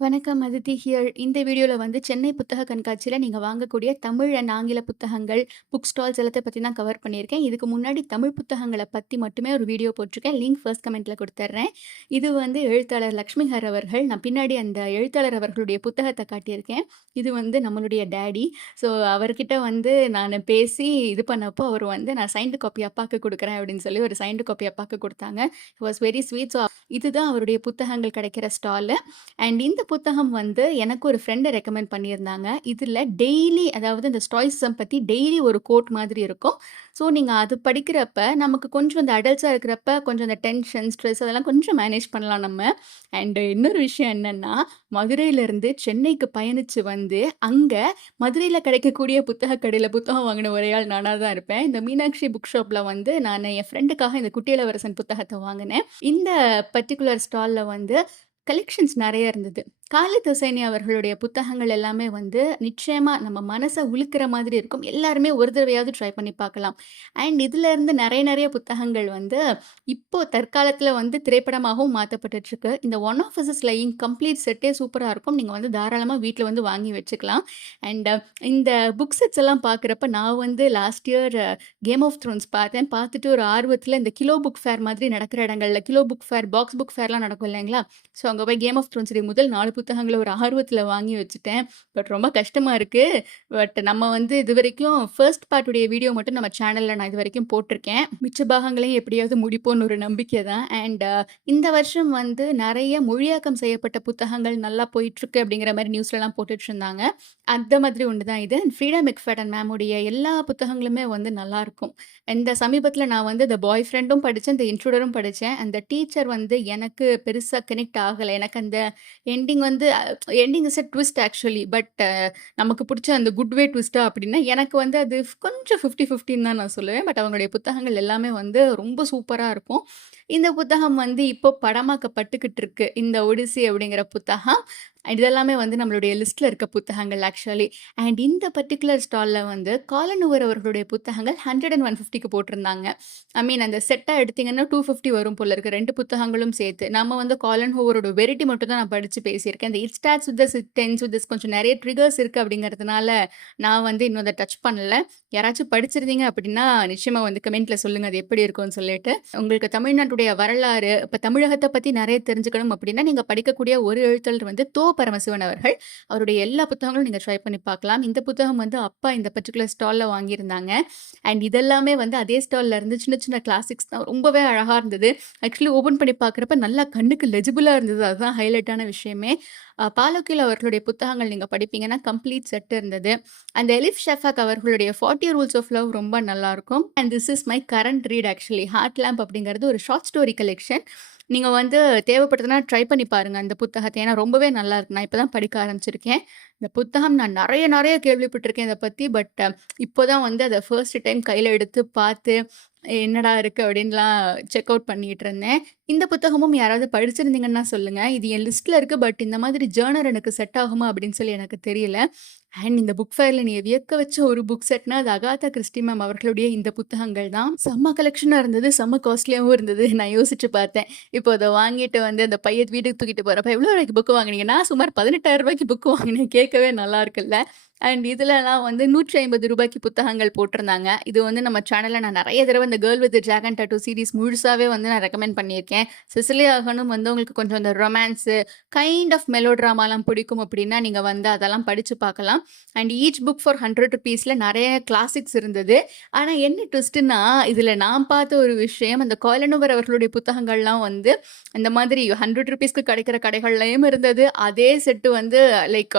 வணக்கம் அதித்தி ஹியர். இந்த வீடியோல வந்து சென்னை புத்தக கண்காட்சியில நீங்க வாங்கக்கூடிய தமிழ் அண்ட் ஆங்கில புத்தகங்கள், புக் ஸ்டால்ஸ் எல்லாத்த பத்தி தான் கவர் பண்ணியிருக்கேன். இதுக்கு முன்னாடி தமிழ் புத்தகங்கள பத்தி மட்டுமே ஒரு வீடியோ போட்டிருக்கேன். லிங்க் ஃபர்ஸ்ட் கமெண்ட்ல குடுத்துர்றேன். இது வந்து எழுத்தாளர் லக்ஷ்மிஹர் அவர்கள். நான் பின்னாடி அந்த எழுத்தாளர் அவர்களுடைய புத்தகத்த காட்டியிருக்கேன். இது வந்து நம்மளுடைய டாடி. ஸோ அவர்கிட்ட வந்து நானு பேசி இது பண்ணப்போ, அவர் வந்து நான் சைன்டு காப்பி அப்பாக்கு குடுக்குறேன் அப்படின்னு சொல்லி ஒரு சைன்டு காப்பி அப்பாக்கு குடுத்தாங்க. It was very sweet. So இதுதான் அவருடைய புத்தகங்கள் கிடைக்கிற ஸ்டாலு. அண்ட் இந்த புத்தகம் வந்து எனக்கு ஒரு ஃப்ரெண்ட் ரெக்கமெண்ட் பண்ணியிருந்தாங்க. இதில டெய்லி அதாவது இந்த ஸ்டாய்சிசம் பத்தி டெய்லி ஒரு கோட் மாதிரி இருக்கும். ஸோ நீங்க அது படிக்கிறப்ப நமக்கு கொஞ்சம் இந்த அடல்ட்ஸா இருக்கிறப்ப கொஞ்சம் இந்த டென்ஷன், ஸ்ட்ரெஸ் அதெல்லாம் கொஞ்சம் மேனேஜ் பண்ணலாம் நம்ம. அண்ட் இன்னொரு விஷயம் என்னன்னா, மதுரையிலிருந்து சென்னைக்கு பயணிச்சு வந்து, அங்க மதுரையில கிடைக்கக்கூடிய புத்தக கடையில புத்தகம் வாங்கின ஒரே ஆள் நானா தான் இருப்பேன். இந்த மீனாட்சி புக் ஷாப்ல வந்து நானு என் ஃப்ரெண்டுக்காக இந்த குட்டி இளவரசன் புத்தகத்த வாங்குனேன். இந்த பர்ட்டிகுலர் ஸ்டால்ல வந்து கலெக்ஷன்ஸ் நெறைய இருந்தது. காலித் ஹுசைனி அவர்களுடைய புத்தகங்கள் எல்லாமே வந்து நிச்சயமா நம்ம மனச உலுக்குற மாதிரி இருக்கும். எல்லாருமே ஒரு தடவையாவது ட்ரை பண்ணி பார்க்கலாம். அண்ட் இதிலருந்து நெறைய புத்தகங்கள் வந்து இப்போ தற்காலத்தில வந்து திரைப்படமாகவும் மாத்தப்பட்டுட்டுருக்கு. இந்த one of us is lying complete செட்டே சூப்பரா இருக்கும். நீங்க வந்து தாராளமா வீட்ல வந்து வாங்கி வச்சுக்கலாம். அண்ட் இந்த புக் செட்ஸ் எல்லாம் பார்க்குறப்ப நான் வந்து last year Game of Thrones பார்த்தேன். பார்த்துட்டு ஒரு ஆர்வத்தில இந்த கிலோ புக் ஃபேர் மாதிரி நடக்கிற இடங்கள்ல kilo book fair, box book ஃபேர்லாம் நடக்கும் இல்லைங்களா? ஸோ அங்க போய் கேம் ஆஃப் த்ரோன்ஸுடைய முதல் 4 புத்தகங்கள ஒரு ஆர்வத்தில வாங்கி வச்சுட்டேன். பட் ரொம்ப கஷ்டமா இருக்கு. பட் நம்ம வந்து இதுவரைக்கும் ஃபர்ஸ்ட் பார்ட்டுடைய வீடியோ மட்டும் நம்ம சேனல்ல நான் இதுவரைக்கும் போட்டிருக்கேன். மிச்ச பாகங்களையும் எப்படியாவது முடிப்போம்னு ஒரு நம்பிக்கை தான். அண்ட் இந்த வருஷம் வந்து நெறைய மொழியாக்கம் செய்யப்பட்ட புத்தகங்கள் நல்லா போயிட்டுருக்கு அப்படிங்கிற மாரி நியூஸ்லலாம் போட்டுட்டு இருந்தாங்க. அந்த மாதிரி ஒண்ணு தான் இது. ஃப்ரீடா மெக்ஃபெர்டன் மேமுடைய எல்லா புத்தகங்களுமே வந்து நல்லாருக்கும். இந்த சமீபத்தில நான் வந்து த பாய் ஃப்ரெண்டும் படிச்சேன், த இன்ட்ரூடரும் படிச்சேன். அந்த டீச்சர் வந்து எனக்கு பெருசா கனெக்ட் ஆகல. எனக்கு அந்த எண்டிங் வந்து ending is a twist actually. But நமக்கு புடிச்ச அந்த குட் வே ட்விஸ்ட்டா அப்படின்னா, எனக்கு வந்து அது கொஞ்சம் 50-50ன்னு தான் நான் சொல்லுவேன். பட் அவங்களுடைய புத்தகங்கள் எல்லாமே வந்து ரொம்ப சூப்பரா இருக்கும். இந்த புத்தகம் வந்து இப்போ படமாக்கப்பட்டுக்கிட்டு இருக்கு. இந்த ஒடிசி அப்படிங்கிற புத்தகம். இதெல்லாமே வந்து நம்மளுடைய லிஸ்ட்ல இருக்க புத்தகங்கள் ஆக்சுவலி. அண்ட் இந்த பர்ட்டிகுலர் ஸ்டால்ல வந்து காலன் ஹூவர் அவர்களுடைய புத்தகங்கள் 100 அண்ட் 150க்கு போட்டிருந்தாங்க. ஐ மீன் அந்த செட்டா எடுத்தீங்கன்னா 250 வரும் போல இருக்கு. 2 புத்தகங்களும் சேர்த்து. நம்ம வந்து காலன் ஹூவரோட வெரைட்டி மட்டும் தான் நான் படிச்சு பேசியிருக்கேன். இந்த it starts with this, it ends with this கொஞ்சம் நெறைய ட்ரிகர்ஸ் இருக்கு அப்படிங்கிறதுனால நான் வந்து இன்னும் அத டச் பண்ணல. யாராச்சும் படிச்சிருந்தீங்க அப்படின்னா, நிச்சயமா வந்து கமெண்ட்ல சொல்லுங்க அது எப்படி இருக்கும்னு சொல்லிட்டு. உங்களுக்கு தமிழ்நாட்டுடைய வரலாறு, இப்ப தமிழகத்த பத்தி நெறைய தெரிஞ்சுக்கணும் அப்படின்னா, நீங்க படிக்கக்கூடிய ஒரு எழுத்தாளர் வந்து பரமசிவன் அவர்கள். அவருடைய எல்லா புத்தகங்களும் நீங்க ட்ரை பண்ணி பார்க்கலாம். இந்த புத்தகம் வந்து அப்பா இந்த பர்ட்டிகுலர் ஸ்டால்ல வாங்கியிருந்தாங்க. அண்ட் இதெல்லாமே வந்து அதே ஸ்டால்ல இருந்து சின்ன கிளாசிக்ஸ் தான். ரொம்பவே அழகா இருந்தது. ஆக்சுவலி ஓப்பன் பண்ணி பார்க்குறப்ப நல்லா கண்ணுக்கு லெஜிபிளா இருந்தது. அதுதான் ஹைலைட்டான விஷயமே. பாலோக்கில் அவர்களுடைய புத்தகங்கள் நீங்க படிப்பீங்கன்னா, கம்ப்ளீட் செட் இருந்தது. அந்த எலிஃப் ஷெஃபாக் அவர்களுடைய 40 ரூல்ஸ் ஆஃப் லவ் ரொம்ப நல்லாருக்கும். And this is my current read actually. Heart lamp அப்படிங்கிறது ஒரு ஷார்ட் ஸ்டோரி கலெக்ஷன். நீங்க வந்து தேவைப்படுதுன்னா ட்ரை பண்ணி பாருங்க அந்த புத்தகத்த. ஏன்னா ரொம்பவே நல்லாயிருக்கு. நான் இப்ப தான் படிக்க ஆரம்பிச்சிருக்கேன். இந்த புத்தகம் நான் நெறைய கேள்விப்பட்டிருக்கேன் இத பத்தி. பட் இப்போ தான் வந்து அத ஃபர்ஸ்ட் டைம் கையில எடுத்து பார்த்து, என்னடா இருக்கு அப்படின்லாம் செக் அவுட் பண்ணிட்டு இருந்தேன். இந்த புத்தகமும் யாராவது படிச்சிருந்தீங்கன்னா சொல்லுங்க. இது என் லிஸ்ட்ல இருக்கு. பட் இந்த மாதிரி ஜர்னர் எனக்கு செட் ஆகுமா அப்படின்னு சொல்லி எனக்கு தெரியல. அண்ட் இந்த புக் ஃபேர்ல நீங்க வியக்க வச்ச ஒரு புக் செட்னா, அது அகாதா கிறிஸ்டி மேம் அவர்களுடைய இந்த புத்தகங்கள் தான். செம்ம கலெக்ஷனா இருந்தது. செம்ம காஸ்ட்லியாவும் இருந்தது. நான் யோசிச்சு பார்த்தேன். இப்போ அத வாங்கிட்டு வந்து அந்த பைய வீட்டுக்கு தூக்கிட்டு போறப்ப, "எவ்வளோ ரூபாய்க்கு புக் வாங்குனீங்க?" நான் சுமார் 18,000 ரூபாய்க்கு புக் வாங்கினேன். கேட்கவே நல்லா இருக்குல்ல. அண்ட் இதுலலாம் வந்து ரூ. 150க்கு புத்தகங்கள் போட்டிருந்தாங்க. இது வந்து நம்ம சேனல்ல நான் நெறைய தடவ இந்த girl with dragon tattoo series முழுசாவே வந்து நான் ரெக்கமெண்ட் பண்ணியிருக்கேன். சிசிலி ஆகனும் வந்து உங்களுக்கு கொஞ்சம் அந்த ரொமான்ஸு, கைண்ட் ஆஃப் மெலோ ட்ராமாலாம் பிடிக்கும் அப்படின்னா, நீங்க வந்து அதெல்லாம் படிச்சு பார்க்கலாம். அண்ட் ஈச் புக் ஃபார் ₹100ல நெறைய கிளாசிக்ஸ் இருந்தது. ஆனா என்ன ட்விஸ்ட்டுன்னா, இதுல நான் பார்த்த ஒரு விஷயம், அந்த காலனுவர் அவர்களுடைய புத்தகங்கள்லாம் வந்து இந்த மாதிரி ₹100க்கு கிடைக்கிற கடைகள்லயும் இருந்தது. அதே செட்டு வந்து லைக்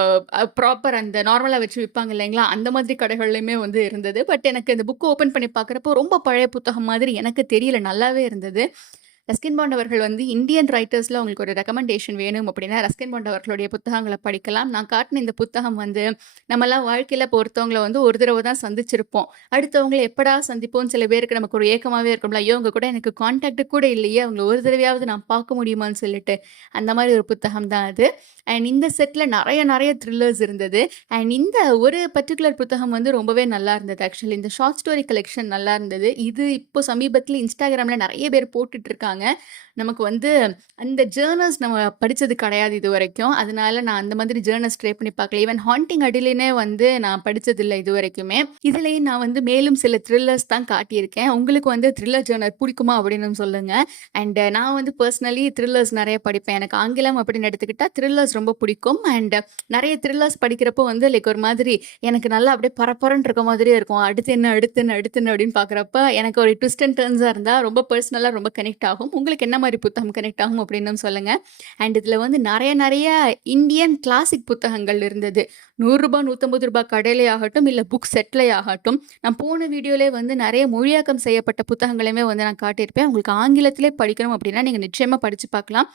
ப்ராப்பர் அந்த நார்மலா வச்சு விப்பாங்க இல்லைங்களா? அந்த மாதிரி கடைகள்லயுமே வந்து இருந்தது. பட் எனக்கு இந்த புக் ஓப்பன் பண்ணி பார்க்குறப்போ ரொம்ப பழைய புத்தகம் மாதிரி எனக்கு தெரியல. நல்லாவே இருந்தது. ரஸ்கின் பாண்ட் அவர்கள் வந்து இந்தியன் ரைட்டர்ஸ்ல உங்களுக்கு ஒரு ரெக்கமெண்டேஷன் வேணும் அப்படின்னா, ரஸ்கின் பாண்ட் அவர்களுடைய புத்தகங்கள படிக்கலாம். நான் காட்டுன இந்த புத்தகம் வந்து நம்மலாம் வாழ்க்கையில இப்போ ஒருத்தவங்கள வந்து ஒரு தடவ தான் சந்திச்சிருப்போம். அடுத்தவங்கள எப்படா சந்திப்போம்னு சில பேருக்கு நமக்கு ஒரு ஏக்கமாவே இருக்கும்ல. ஐயோ! அவங்க கூட எனக்கு கான்டாக்ட் கூட இல்லையே. அவங்கள ஒரு தடவையாவது நான் பார்க்க முடியுமான்னு சொல்லிட்டு. அந்த மாரி ஒரு புத்தகம் தான் அது. அண்ட் இந்த செட்ல நெறைய த்ரில்லர்ஸ் இருந்தது. அண்ட் இந்த ஒரு பர்ட்டிகுலர் புத்தகம் வந்து ரொம்பவே நல்லா இருந்தது. ஆக்சுவலி இந்த ஷார்ட் ஸ்டோரி கலெக்ஷன் நல்லா இருந்தது. இது இப்போ சமீபத்தில Instagramல நெறைய பேர் போட்டுட்டு இருக்காங்க. சொல்றாங்க. நமக்கு வந்து அந்த ஜர்னல்ஸ் நம்ம படிச்சது கிடையாது இதுவரைக்கும். அதனால நான் அந்த மாதிரி ஜர்னல்ஸ் ட்ரை பண்ணி பார்க்கல. ஈவன் ஹாண்டிங் அடிலினே வந்து நான் படிச்சதில்ல இதுவரைக்குமே. இதுலயும் நான் வந்து மேலும் சில த்ரில்லர்ஸ் தான் காட்டியிருக்கேன். உங்களுக்கு வந்து த்ரில்லர் ஜர்னல் புடிக்குமா அப்படின்னு சொல்லுங்க. அண்ட் நான் வந்து பர்சனலி த்ரில்லர்ஸ் நெறைய படிப்பேன். எனக்கு ஆங்கிலம் அப்படின்னு எடுத்துக்கிட்டா த்ரில்லர்ஸ் ரொம்ப பிடிக்கும். அண்ட் நெறைய த்ரில்லர்ஸ் படிக்கிறப்போ வந்து லைக் ஒரு மாதிரி எனக்கு நல்லா அப்படியே பரபரன்னு இருக்க மாதிரியே இருக்கும். அடுத்து என்ன, அடுத்து என்ன, அடுத்து என்ன அப்படின்னு பார்க்குறப்ப எனக்கு ஒரு ட்விஸ்ட் அண்ட் டர்ன்ஸா இருந்தா ரொம்ப பர்சனலா ரொம்ப கனெக்ட் ஆகும். உங்களுக்கு என்ன மாரி புத்தகம் கனெக்ட் ஆகும் அப்படின்னும் சொல்லுங்க. அண்ட் இதுல வந்து நெறைய இந்தியன் கிளாசிக் புத்தகங்கள் இருந்தது. ரூ. 100 ரூ. 150 கடையிலே ஆகட்டும், இல்ல புக் செட்லே ஆகட்டும். நான் போன வீடியோலே வந்து நெறைய மொழியாக்கம் செய்யப்பட்ட புத்தகங்களையுமே வந்து நான் காட்டியிருப்பேன். உங்களுக்கு ஆங்கிலத்திலே படிக்கணும் அப்படின்னா, நீங்க நிச்சயமா படிச்சு பார்க்கலாம்.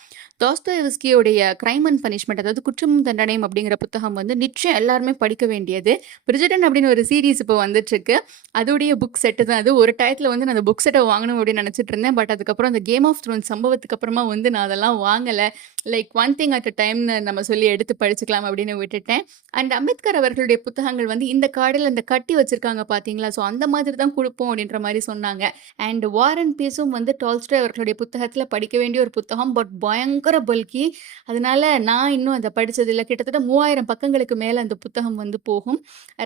டாஸ்டாயெவ்ஸ்கியோடைய கிரைம் அண்ட் பனிஷ்மென்ட் அதாவது குற்றமும் தண்டனையும் அப்படிங்கிற புத்தகம் வந்து நிச்சயம் எல்லாருமே படிக்க வேண்டியது. பிரிஜிடன் அப்படின்னு ஒரு சீரிஸ் இப்போ வந்துட்டுருக்கு. அதோடைய புக் செட்டு தான் அது. ஒரு டயத்துல வந்து நான் அந்த புக் செட்ட வாங்கணும் அப்படின்னு நெனச்சிட்டு இருந்தேன். பட் அதுக்கப்புறம் அந்த கேம் ஆஃப் த்ரோன்ஸ் சம்பவத்துக்கு அப்புறமா வந்து நான் அதெல்லாம் வாங்கல. Like one thing at a டைம்னு நம்ம சொல்லி எடுத்து படிச்சுக்கலாம் அப்படின்னு விட்டுட்டேன். அண்ட் அம்பேத்கர் அவர்களுடைய புத்தகங்கள் வந்து இந்த கார்டுல இந்த கட்டி வச்சிருக்காங்க பார்த்தீங்களா? ஸோ அந்த மாதிரி தான் குடுப்போம் அப்படின்ற மாரி சொன்னாங்க. அண்ட் வார் அண்ட் பீஸும் வந்து டால்ஸ்டாய் அவர்களுடைய புத்தகத்துல படிக்க வேண்டிய ஒரு புத்தகம். பட் பயங்கர பல்கி. அதனால நான் இன்னும் அத படிச்சதில்ல. கிட்டத்தட்ட 3000 பக்கங்களுக்கு மேல அந்த புத்தகம் வந்து போகும்.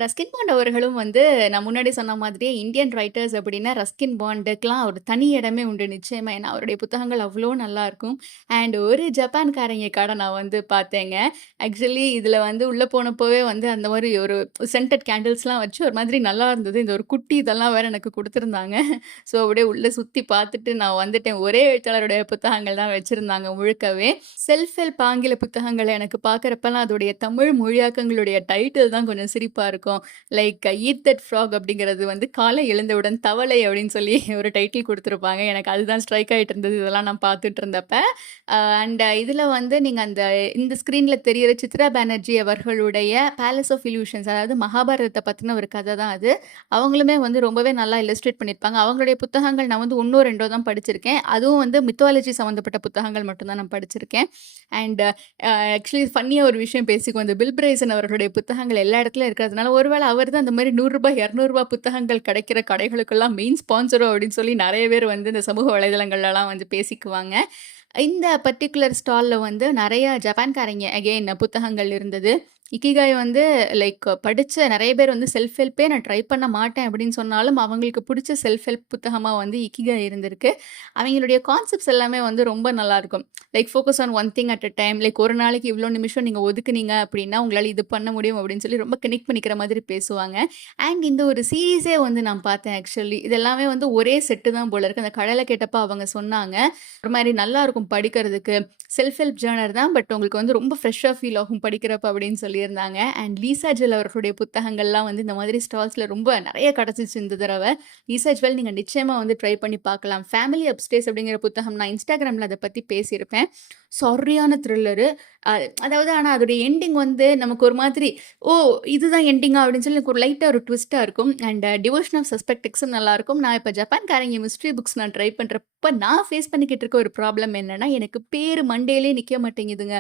ரஸ்கின் பாண்ட் அவர்களும் வந்து நான் முன்னாடி சொன்ன மாதிரியே இந்தியன் ரைட்டர்ஸ் அப்படின்னா ரஸ்கின் பாண்டுக்குலாம் ஒரு தனி இடமே உண்டு நிச்சயமா. ஏன்னா அவருடைய புத்தகங்கள் அவ்வளோ நல்லாயிருக்கும். அண்ட் ஒரு ஜப்பான்காரங்க கடை நான் வந்து பார்த்தேங்க. ஆக்சுவலி இதில வந்து உள்ள போனப்போவே வந்து அந்த மாரி ஒரு சென்டட் கேண்டில்ஸ்லாம் வச்சு ஒரு மாதிரி நல்லா இருந்தது. இந்த ஒரு குட்டி இதெல்லாம் வேற எனக்கு குடுத்துருந்தாங்க. ஸோ அப்படியே உள்ள சுத்தி பார்த்துட்டு நான் வந்துட்டேன். ஒரே எழுத்தாளருடைய புத்தகங்கள் தான் வச்சிருந்தாங்க முழுக்கவே. செல்ஃப் ஹெல்ப் ஆங்கில புத்தகங்கள எனக்கு பார்க்குறப்பலாம் அதோடைய தமிழ் மொழியாக்கங்களுடைய டைட்டில் தான் கொஞ்சம் சிரிப்பா இருக்கும். லைக் ஈட் தட் ஃப்ராக் அப்படிங்கிறது வந்து காலை எழுந்தவுடன் தவளை அப்படின்னு சொல்லி ஒரு டைட்டில் குடுத்துருப்பாங்க. எனக்கு அதுதான் ஸ்ட்ரைக் ஆயிட்டு இருந்தது இதெல்லாம் நான் பார்த்துட்டு இருந்தப்ப. அண்ட் இதில வந்து நீங்க இந்த ஸ்க்ரீன்ல தெரியிற சித்ரா பானர்ஜி அவர்களுடைய பேலஸ் ஆஃப் இல்யூஷன்ஸ் அதாவது மகாபாரதத்த பத்தின ஒரு கதை தான் அது. அவங்களுமே வந்து ரொம்பவே நல்லா இல்லஸ்ட்ரேட் பண்ணியிருப்பாங்க. அவங்களுடைய புத்தகங்கள் நான் வந்து 1ஓ 2ஓ தான் படிச்சிருக்கேன். அதுவும் வந்து மித்தாலஜி சம்மந்தப்பட்ட புத்தகங்கள் மட்டும் தான் நான் படிச்சிருக்கேன். அண்ட் ஆக்சுவலி ஃபன்னியா ஒரு விஷயம் பேசிக்குவோம். இந்த பில் பிரைசன் அவர்களுடைய புத்தகங்கள் எல்லா இடத்துலயும் இருக்கிறதுனால, ஒருவேளை அவர் தான் அந்த மாரி ரூ. 100 ரூ. 200 புத்தகங்கள் கிடைக்கிற கடைகளுக்கெல்லாம் மெயின் ஸ்பான்சரோ அப்படின்னு சொல்லி நெறைய பேர் வந்து இந்த சமூக வலைதளங்கள்லலாம் வந்து பேசிக்குவாங்க. இந்த பர்ட்டிகுலர் ஸ்டால்ல வந்து நெறைய ஜப்பான்காரங்க அகெயின் புத்தகங்கள் இருந்தது. இக்கிகாய் வந்து லைக் படிச்ச நெறைய பேர் வந்து செல்ஃப் ஹெல்ப்பே நான் ட்ரை பண்ண மாட்டேன் அப்படின்னு சொன்னாலும், அவங்களுக்கு புடிச்ச செல்ஃப் ஹெல்ப் புத்தகமா வந்து இக்கிகாய் இருந்திருக்கு. அவைங்களுடைய கான்செப்ட்ஸ் எல்லாமே வந்து ரொம்ப நல்லாயிருக்கும். Like focus on one thing at a time. Like ஒரு நாளைக்கு இவ்வளோ நிமிஷம் நீங்க ஒதுக்குனீங்க அப்படின்னா, உங்களால இது பண்ண முடியும் அப்படின்னு சொல்லி ரொம்ப கனெக்ட் பண்ணிக்கிற மாதிரி பேசுவாங்க. அண்ட் இந்த ஒரு சீரிஸே வந்து நான் பார்த்தேன் ஆக்சுவலி. இது எல்லாமே வந்து ஒரே செட்டு தான் போல இருக்கு. அந்த கடையில கேட்டப்ப அவங்க சொன்னாங்க. ஒரு மாரி நல்லாயிருக்கும் படிக்கிறதுக்கு. செல்ஃப் ஹெல்ப் ஜர்னர் தான். பட் உங்களுக்கு வந்து ரொம்ப ஃப்ரெஷ்ஷா ஃபீல் ஆகும் படிக்கிறப்ப அப்படின்னு சொல்லியிருந்தாங்க. அண்ட் லீசா ஜுவல் அவர்களுடைய புத்தகங்கள்லாம் வந்து இந்த மாதிரி ஸ்டால்ஸ்ல ரொம்ப நெறைய கிடைச்சிச்சு இந்த தடவ. லீசா ஜுவல் நீங்க நிச்சயமா வந்து ட்ரை பண்ணி பார்க்கலாம். ஃபேமிலி அப்ஸ்டேர்ஸ் அப்படிங்கிற புத்தகம் நான் இன்ஸ்டாகிராம்ல அத பத்தி பேசியிருப்பேன். சரியான த்ரில்லரு. அதாவது ஆனா அதோடைய எண்டிங் வந்து நமக்கு ஒரு மாதிரி, "ஓ! இதுதான் எண்டிங்கா?" அப்படின்னு சொல்லி எனக்கு ஒரு லைட்டா ஒரு ட்விஸ்ட்டா இருக்கும். அண்ட் டிவோஷன் ஆஃப் சஸ்பெக்டிக்ஸும் நல்லாயிருக்கும். நான் இப்ப ஜப்பான்காரங்க மிஸ்ட்ரி புக்ஸ் நான் ட்ரை பண்றப்ப நான் ஃபேஸ் பண்ணிக்கிட்டு இருக்க ஒரு ப்ராப்ளம் என்னன்னா, எனக்கு பேரு மண்டையிலே நிக்க மாட்டேங்குதுங்க.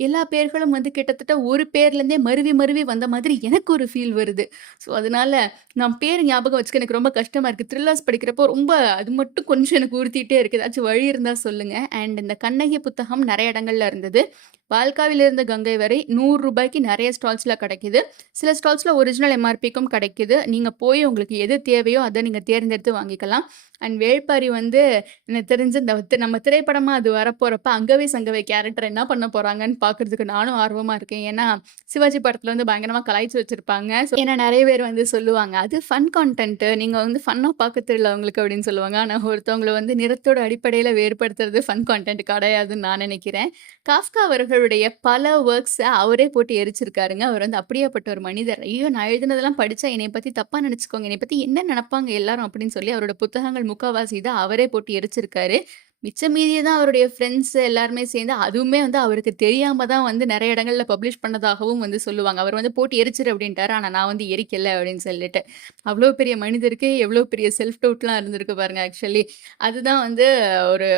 எல்லா பேர்களும் வந்து கிட்டத்தட்ட ஒரு பேர்லேருந்தே மருவி மருவி வந்த மாதிரி எனக்கு ஒரு ஃபீல் வருது. ஸோ அதனால நான் பேர் ஞாபகம் வச்சுக்க எனக்கு ரொம்ப கஷ்டமா இருக்கு. த்ரில்லர்ஸ் படிக்கிறப்போ ரொம்ப அது மட்டும் கொஞ்சம் எனக்கு உறுத்திட்டே இருக்கு. ஏதாச்சும் வழி இருந்தா சொல்லுங்க. அண்ட் இந்த கண்ணகி புத்தகம் நெறைய இடங்கள்ல இருந்தது. பால்காவிலிருந்து கங்கை வரை ரூ. 100க்கு நெறைய ஸ்டால்ஸ்ல கிடைக்குது. சில ஸ்டால்ஸ்ல ஒரிஜினல் எம்ஆர்பிக்கும் கிடைக்குது. நீங்க போய் உங்களுக்கு எது தேவையோ அத நீங்க தேர்ந்தெடுத்து வாங்கிக்கலாம். அண்ட் வேள்பாரி வந்து எனக்கு தெரிஞ்சு இந்த நம்ம திரைப்படமா அது வரப்போறப்ப அங்கவை சங்கவை கேரக்டர் என்ன பண்ண போறாங்கன்னு பார்க்கறதுக்கு நானும் ஆர்வமா இருக்கேன். ஏன்னா சிவாஜி படத்துல வந்து பயங்கரமா கலாய்ச்சு வச்சிருப்பாங்க. ஸோ ஏன்னா நெறைய பேர் வந்து சொல்லுவாங்க, "அது ஃபன் கான்டென்ட். நீங்க வந்து ஃபன்னா பார்க்க தெரியல உங்களுக்கு" அப்படின்னு சொல்லுவாங்க. ஆனா ஒருத்தவங்கள வந்து நிறத்தோட அடிப்படையில வேறுபடுத்துறது ஃபன் கான்டென்ட் கிடையாதுன்னு நான் நினைக்கிறேன். காஃப்கா அவர்களுடைய பல ஒர்க்ஸ அவரே போட்டு எரிச்சிருக்காருங்க. அவர் வந்து அப்படியாப்பட்ட ஒரு மனிதர். ஐயோ! நான் எழுதினதெல்லாம் படிச்சா என்னைய பத்தி தப்பா நினைச்சுக்கோங்க. என்னைய பத்தி என்ன நெனப்பாங்க எல்லாரும் அப்படின்னு சொல்லி அவரோட புத்தகங்கள் முக்காவாசி இத அவரே போட்டு எரிச்சிருக்காரு. மிச்ச மீதிய தான் அவருடைய ஃப்ரெண்ட்ஸ் எல்லாருமே சேர்ந்து அதுவுமே வந்து அவருக்கு தெரியாம தான் வந்து நெறைய இடங்கள்ல பப்ளிஷ் பண்ணதாகவும் வந்து சொல்லுவாங்க. அவர் வந்து போட்டு எரிச்சிரு அப்படின்ட்டாரு. ஆனா நான் வந்து எரிக்கல அப்படின்னு சொல்லிட்டு. அவ்ளோ பெரிய மனிதருக்கு எவ்ளோ பெரிய செல்ஃப் டவுட்லாம் இருந்திருக்கு பாருங்க ஆக்சுவலி. அதுதான் வந்து ஒரு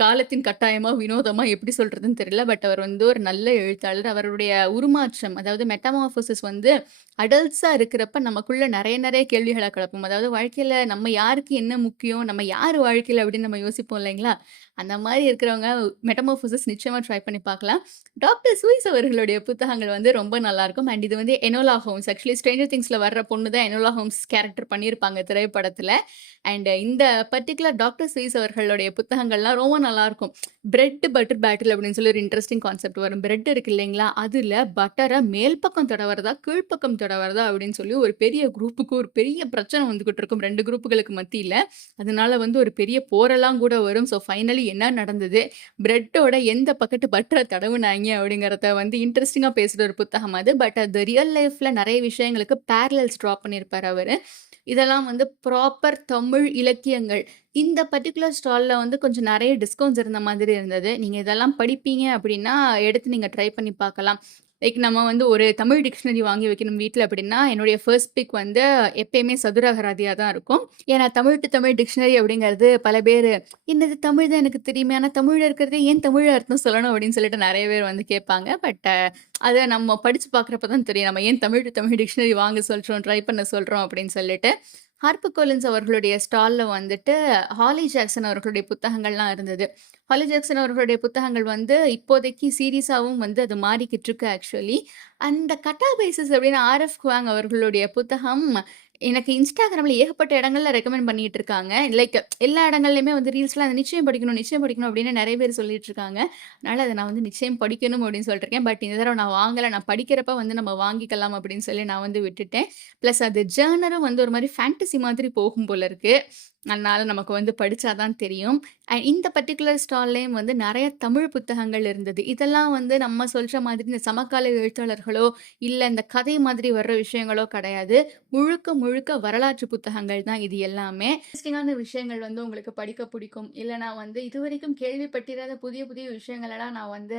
காலத்தின் கட்டாயமா, வினோதமா எப்படி சொல்றதுன்னு தெரியல. பட் அவர் வந்து ஒரு நல்ல எழுத்தாளர். அவருடைய உருமாற்றம் அதாவது மெட்டமார்ஃபோசிஸ் வந்து அடல்ட்ஸா இருக்கிறப்ப நமக்குள்ள நெறைய கேள்விகள கிளப்பும். அதாவது வாழ்க்கையில நம்ம யாருக்கு என்ன முக்கியம்? நம்ம யாரு வாழ்க்கையில அப்படின்னு நம்ம யோசிப்போம் இல்லைங்களா? அந்த மாரி இருக்கிறவங்க மெட்டமார்ஃபோசிஸ் நிச்சயமா ட்ரை பண்ணி பார்க்கலாம். டாக்டர் சூயிஸ் அவர்களுடைய புத்தகங்கள் வந்து ரொம்ப நல்லாருக்கும். அண்ட் இது வந்து எனோலா ஹோம்ஸ். ஆக்சுவலி ஸ்ட்ரேஞ்சர் திங்ஸ்ல வர்ற பொண்ணு தான் எனோலா ஹோம்ஸ் கேரக்டர் பண்ணியிருப்பாங்க திரைப்படத்துல. அண்ட் இந்த பர்ட்டிகுலர் டாக்டர் சூயிஸ் அவர்களுடைய புத்தகங்கள்லாம் ரொம்ப நல்லாருக்கும். பிரெட் பட்டர் பேட்டில் அப்படின்னு சொல்லி ஒரு இன்ட்ரஸ்டிங் கான்செப்ட் வரும். பிரெட் இருக்கு இல்லைங்களா? அதுல பட்டர மேல் பக்கம் தடவறதா, கீழ்ப்பக்கம் தடவறதா அப்படின்னு சொல்லி ஒரு பெரிய குரூப்புக்கு ஒரு பெரிய பிரச்சனை வந்துகிட்டு இருக்கும் 2 குரூப்புகளுக்கு மத்தியில. அதனால வந்து ஒரு பெரிய போரெல்லாம் கூட வரும். ஸோ ஃபைனலி என்ன நடந்தது? பிரெட்டோட எந்த பக்கத்து பட்டர தடவுனாய்ங்க அப்படிங்கிறத வந்து இன்ட்ரஸ்டிங்கா பேசுற ஒரு புத்தகம் அது. பட் அது ரியல் லைஃப்ல நெறைய விஷயங்களுக்கு பேரலல்ஸ் ட்ரா பண்ணியிருப்பாரு அவரு. இதெல்லாம் வந்து ப்ராப்பர் தமிழ் இலக்கியங்கள். இந்த பர்ட்டிகுலர் ஸ்டால்ல வந்து கொஞ்சம் நெறைய டிஸ்கவுண்ட்ஸ் இருந்த மாதிரி இருந்தது. நீங்க இதெல்லாம் படிப்பீங்க அப்படின்னா, எடுத்து நீங்க ட்ரை பண்ணி பார்க்கலாம். லைக் நம்ம வந்து ஒரு தமிழ் டிக்ஷனரி வாங்கி வைக்கணும் வீட்ல அப்படின்னா, என்னுடைய ஃபர்ஸ்ட் பிக் வந்து எப்பயுமே சதுரகராதியா தான் இருக்கும். ஏன்னா தமிழ் டு தமிழ் டிக்ஷனரி அப்படிங்கிறது பல பேரு, "என்னது தமிழ் தான் எனக்கு தெரியுமே. ஆனா தமிழ்ல இருக்கிறதே ஏன் தமிழ்ல அர்த்தம் சொல்லணும்?" அப்படின்னு சொல்லிட்டு நெறைய பேர் வந்து கேட்பாங்க. பட் அத நம்ம படிச்சு பார்க்குறப்ப தான் தெரியும். நம்ம ஏன் தமிழ் டு தமிழ் டிக்ஷனரி வாங்க சொல்றோம், ட்ரை பண்ண சொல்றோம் அப்படின்னு சொல்லிட்டு. ஹார்ப்பர் கோலின்ஸ் அவர்களுடைய ஸ்டால்ல வந்துட்டு ஹார்லி ஜாக்சன் அவர்களுடைய புத்தகங்கள்லாம் இருந்தது. ஹார்லி ஜாக்சன் அவர்களுடைய புத்தகங்கள் வந்து இப்போதைக்கு சீரிஸாவும் வந்து அது மாறிக்கிட்டு இருக்கு ஆக்சுவலி. அந்த கட்டாபைசஸ் அப்படின்னு ஆர்.எஃப். குவாங் அவர்களுடைய புத்தகம் எனக்கு Instagramல ஏகப்பட்ட இடங்கள்ல ரெக்கமெண்ட் பண்ணிட்டு இருக்காங்க. லைக் எல்லா இடங்கள்லயுமே வந்து ரீல்ஸ்ல "அத நிச்சயம் படிக்கணும்" அப்படின்னு நெறைய பேர் சொல்லிட்டு இருக்காங்க. அதனால அத நான் வந்து நிச்சயம் படிக்கணும் அப்படின்னு சொல்லிட்டு இருக்கேன். பட் இந்த தடவ நான் வாங்கல. நான் படிக்கிறப்ப வந்து நம்ம வாங்கிக்கலாம் அப்படின்னு சொல்லி நான் வந்து விட்டுட்டேன். பிளஸ் அது ஜர்னரும் வந்து ஒரு மாரி ஃபேண்டசி மாதிரி போகும் போல இருக்கு. அதனால நமக்கு வந்து படிச்சா தான் தெரியும். இந்த பர்ட்டிகுலர் ஸ்டால்லயும் வந்து நெறைய தமிழ் புத்தகங்கள் இருந்தது. இதெல்லாம் வந்து நம்ம சொல்ற மாதிரி இந்த சமகால எழுத்தாளர்களோ, இல்ல இந்த கதை மாதிரி வர்ற விஷயங்களோ கிடையாது. முழுக்க முழுக்க வரலாற்று புத்தகங்கள் தான் இது எல்லாமே. இன்ட்ரஸ்டிங்கான விஷயங்கள் வந்து உங்களுக்கு படிக்க பிடிக்கும். இல்லன்னா வந்து இதுவரைக்கும் கேள்விப்பட்டிராத புதிய புதிய விஷயங்களெல்லாம் நான் வந்து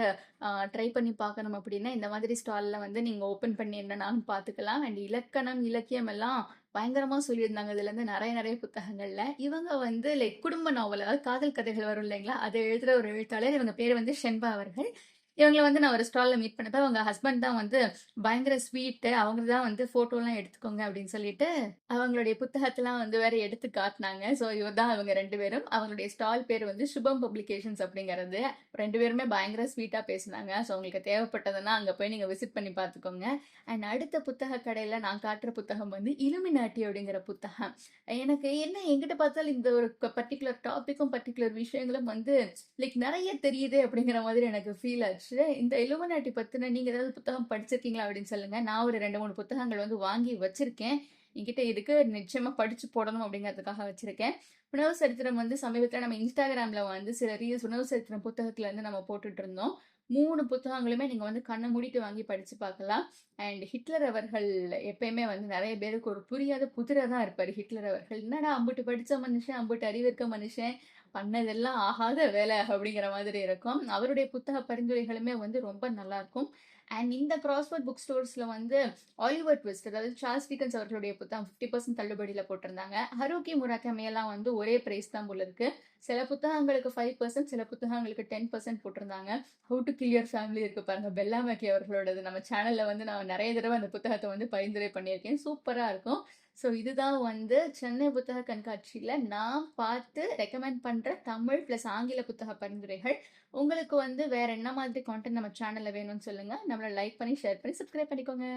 ட்ரை பண்ணி பார்க்கணும் அப்படின்னா, இந்த மாதிரி ஸ்டால்ல வந்து நீங்க ஓப்பன் பண்ணி என்னனாலும் பார்த்துக்கலாம். அண்ட் இலக்கணம், இலக்கியம் எல்லாம் பயங்கரமா சொல்லியிருந்தாங்க. இதுலருந்து நெறைய நெறைய புத்தகங்கள்ல. இவங்க வந்து லைக் குடும்ப நாவல், அதாவது காதல் கதைகள் வரும் இல்லைங்களா? அத எழுதுற ஒரு எழுத்தாளர். இவங்க பேரு வந்து ஷென்பா அவர்கள். இவங்கள வந்து நான் ஒரு ஸ்டால்ல மீட் பண்ணப்ப, அவங்க ஹஸ்பண்ட் தான் வந்து பயங்கர ஸ்வீட்டு. அவங்க தான் வந்து ஃபோட்டோலாம் எடுத்துக்கோங்க அப்படின்னு சொல்லிட்டு, அவங்களுடைய புத்தகத்தலாம் வந்து வேற எடுத்து காட்டுனாங்க. ஸோ இவர் தான் அவங்க 2 பேரும். அவங்களுடைய ஸ்டால் பேரு வந்து சுபம் பப்ளிகேஷன்ஸ் அப்படிங்கிறது. 2 பேருமே பயங்கர ஸ்வீட்டா பேசுனாங்க. ஸோ உங்களுக்கு தேவைப்பட்டதுன்னா அங்க போய் நீங்க விசிட் பண்ணி பார்த்துக்கோங்க. அண்ட் அடுத்த புத்தக கடையில நான் காட்டுற புத்தகம் வந்து இலுமினாட்டி அப்படிங்கிற புத்தகம். எனக்கு என்ன எங்கிட்ட பார்த்தாலும் இந்த ஒரு பர்ட்டிகுலர் டாபிக்கும், பர்ட்டிகுலர் விஷயங்களும் வந்து லைக் நெறைய தெரியுது அப்படிங்கிற மாதிரி எனக்கு ஃபீல் ஆச்சு. இந்த இலுமினாட்டி பத்தின நீங்க ஏதாவது புத்தகம் படிச்சிருக்கீங்களா அப்படின்னு சொல்லுங்க. நான் ஒரு 2, 3 புத்தகங்கள் வந்து வாங்கி வச்சிருக்கேன். என்கிட்ட இருக்கு. நிச்சயமா படிச்சு போடணும் அப்படிங்கிறதுக்காக வச்சிருக்கேன். உணவு சரித்திரம் வந்து சமீபத்தில நம்ம Instagramல வந்து சில ரீல்ஸ் உணவு சரித்திரம் புத்தகத்துல இருந்து நம்ம போட்டுட்டு இருந்தோம். 3 புத்தகங்களுமே நீங்க வந்து கண்ண மூடிட்டு வாங்கி படிச்சு பார்க்கலாம். அண்ட் ஹிட்லர் அவர்கள் எப்பயுமே வந்து நெறைய பேருக்கு ஒரு புரியாத புதிரா தான் இருப்பாரு ஹிட்லர் அவர்கள். என்னடா அம்புட்டு படிச்ச மனுஷன், அம்புட்டு அறிவு இருக்க மனுஷன், பண்ணதெல்லாம் ஆகாத வேலை அப்படிங்கிற மாதிரி இருக்கும். அவருடைய புத்தக பரிந்துரைகளுமே வந்து ரொம்ப நல்லாருக்கும். அண்ட் இந்த கிராஸ்வேர்ட் புக் ஸ்டோர்ஸ்ல வந்து ஆலிவர் ட்விஸ்ட், அதாவது சார்ல்ஸ் டிக்கன்ஸ் அவர்களுடைய புத்தகம் 50% தள்ளுபடியில போட்டிருந்தாங்க. ஹருகி முராகமி எல்லாம் வந்து ஒரே பிரைஸ் தான் போல இருக்கு. சில புத்தகங்களுக்கு 5%, சில புத்தகங்களுக்கு 10% போட்டிருந்தாங்க. How to kill your family இருக்கு பாருங்க, பெல்லா மேக்கி அவர்களோடது. நம்ம சேனல்ல வந்து நான் நெறைய தடவ அந்த புத்தகத்த வந்து பரிந்துரை பண்ணியிருக்கேன். சூப்பரா இருக்கும். ஸோ இதுதான் வந்து சென்னை புத்தக கண்காட்சியில நான் பார்த்து ரெக்கமெண்ட் பண்ற தமிழ் பிளஸ் ஆங்கில புத்தக பரிந்துரைகள். உங்களுக்கு வந்து வேற என்ன மாதிரி கான்டென்ட் நம்ம சேனல்ல வேணும்னு சொல்லுங்க. நம்மள லைக் பண்ணி, ஷேர் பண்ணி, சப்ஸ்கிரைப் பண்ணிக்கோங்க.